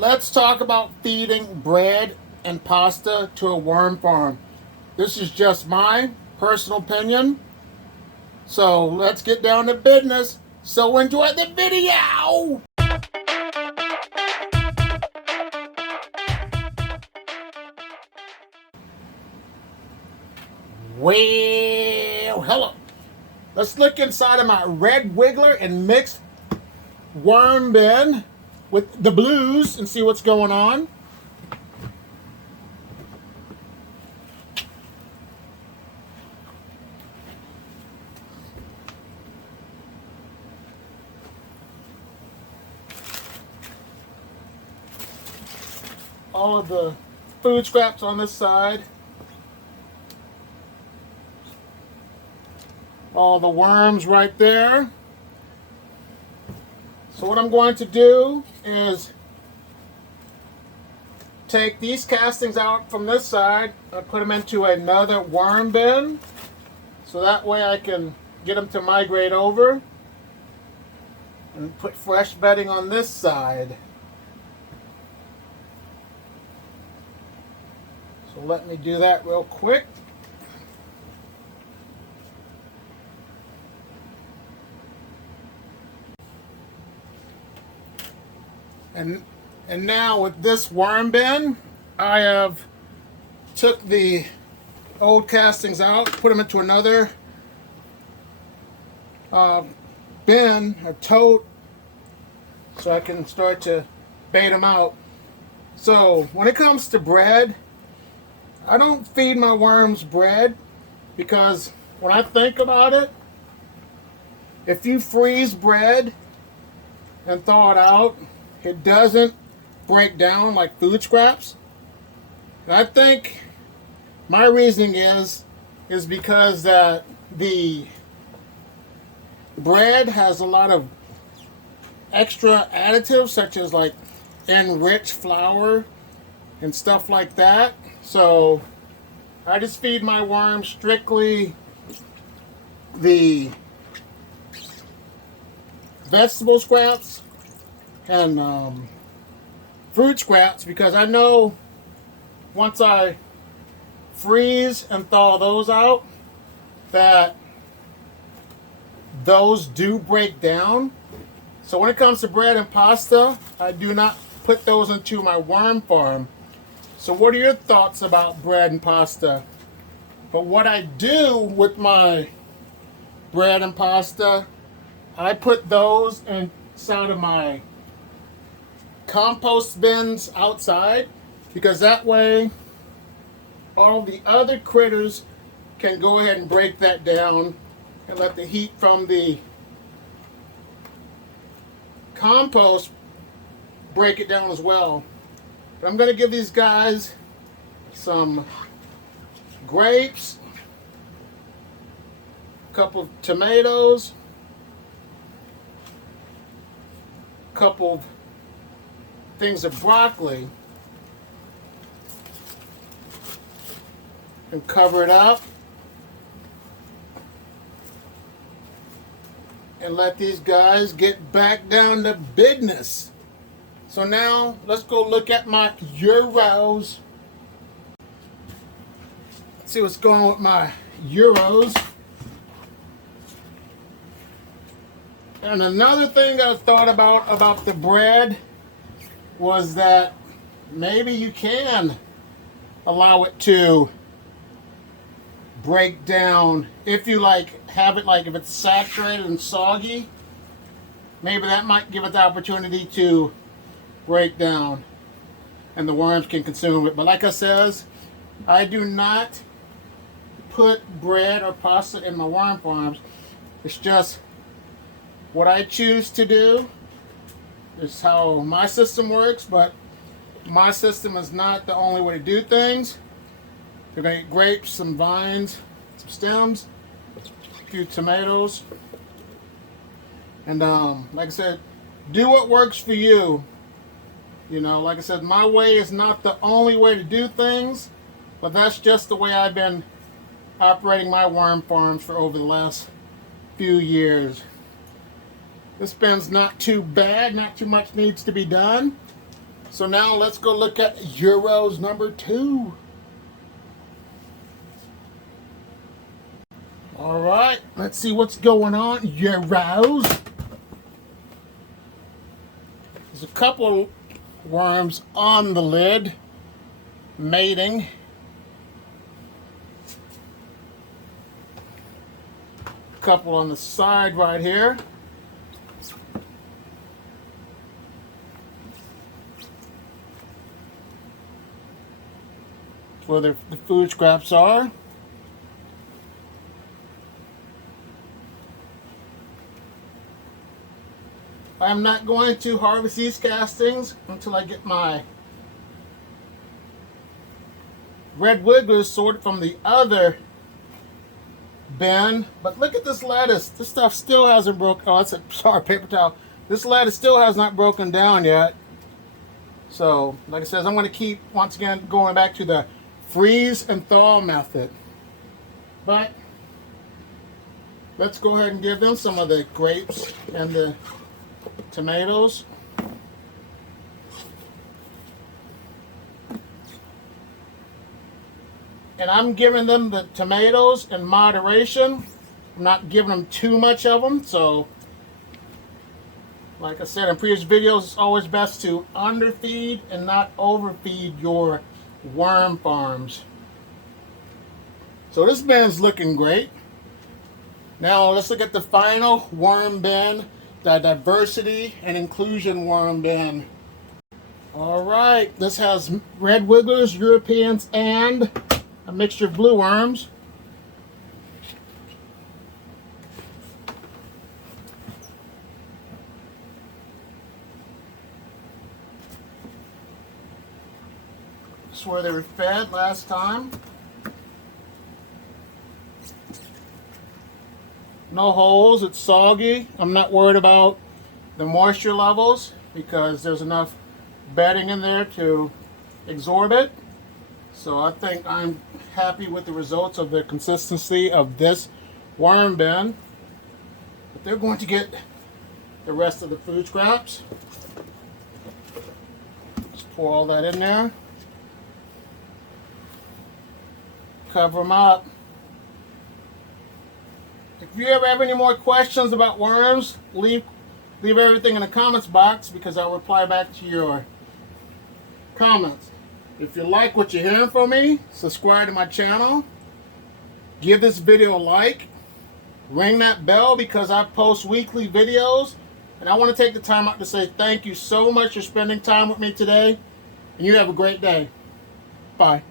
let's talk about feeding bread and pasta to a worm farm. This is just my personal opinion. So let's get down to business. So enjoy the video. Well, hello. Let's look inside of my red wiggler and mixed worm bin with the blues and see what's going on. All of the food scraps on this side. All the worms right there. So what I'm going to do is take these castings out from this side and put them into another worm bin. So that way I can get them to migrate over. And put fresh bedding on this side. So let me do that real quick. And now with this worm bin, I have took the old castings out, put them into another bin or tote, so I can start to bait them out. So when it comes to bread, I don't feed my worms bread because when I think about it, if you freeze bread and thaw it out, it doesn't break down like food scraps. And I think my reasoning is because that the bread has a lot of extra additives such as like enriched flour and stuff like that. So I just feed my worms strictly the vegetable scraps and fruit scraps, because I know once I freeze and thaw those out that those do break down. So when it comes to bread and pasta, I do not put those into my worm farm. So what are your thoughts about bread and pasta? But what I do with my bread and pasta, I put those inside of my compost bins outside, because that way all the other critters can go ahead and break that down and let the heat from the compost break it down as well. But I'm going to give these guys some grapes, a couple of tomatoes, a couple of things of broccoli, and cover it up and let these guys get back down to business. So now let's go look at my Euros. Let's see what's going on with my Euros. And another thing that I thought about the bread was that maybe you can allow it to break down if you have it if it's saturated and soggy. Maybe that might give it the opportunity to break down and the worms can consume it. But like I says, I do not put bread or pasta in my worm farms. It's just what I choose to do. It's how my system works, but my system is not the only way to do things. You're going to get grapes, some vines, some stems, a few tomatoes. And like I said, do what works for you. You know, like I said, my way is not the only way to do things, but that's just the way I've been operating my worm farms for over the last few years. This bin's not too bad, not too much needs to be done. So now let's go look at Euros number 2. All right, let's see what's going on. Euros. There's a couple worms on the lid, mating. A couple on the side right here. That's where the food scraps are. I'm not going to harvest these castings until I get my red wigglers sorted from the other bin. But look at this lettuce. This stuff still hasn't broken. Oh, that's a sorry, paper towel. This lettuce still has not broken down yet. So, like I said, I'm going to keep, once again, going back to the freeze and thaw method. But let's go ahead and give them some of the grapes and the tomatoes. And I'm giving them the tomatoes in moderation. I'm not giving them too much of them. So, like I said in previous videos, it's always best to underfeed and not overfeed your worm farms. So this bin's looking great. Now let's look at the final worm bin, the diversity and inclusion worm bin. All right, this has red wigglers, Europeans, and a mixture of blue worms. This is where they were fed last time. No holes, it's soggy. I'm not worried about the moisture levels because there's enough bedding in there to absorb it. So I think I'm happy with the results of the consistency of this worm bin. But they're going to get the rest of the food scraps. Just pour all that in there. Cover them up. If you ever have any more questions about worms, leave everything in the comments box because I'll reply back to your comments. If you like what you're hearing from me, subscribe to my channel. Give this video a like. Ring that bell because I post weekly videos. And I want to take the time out to say thank you so much for spending time with me today. And you have a great day. Bye.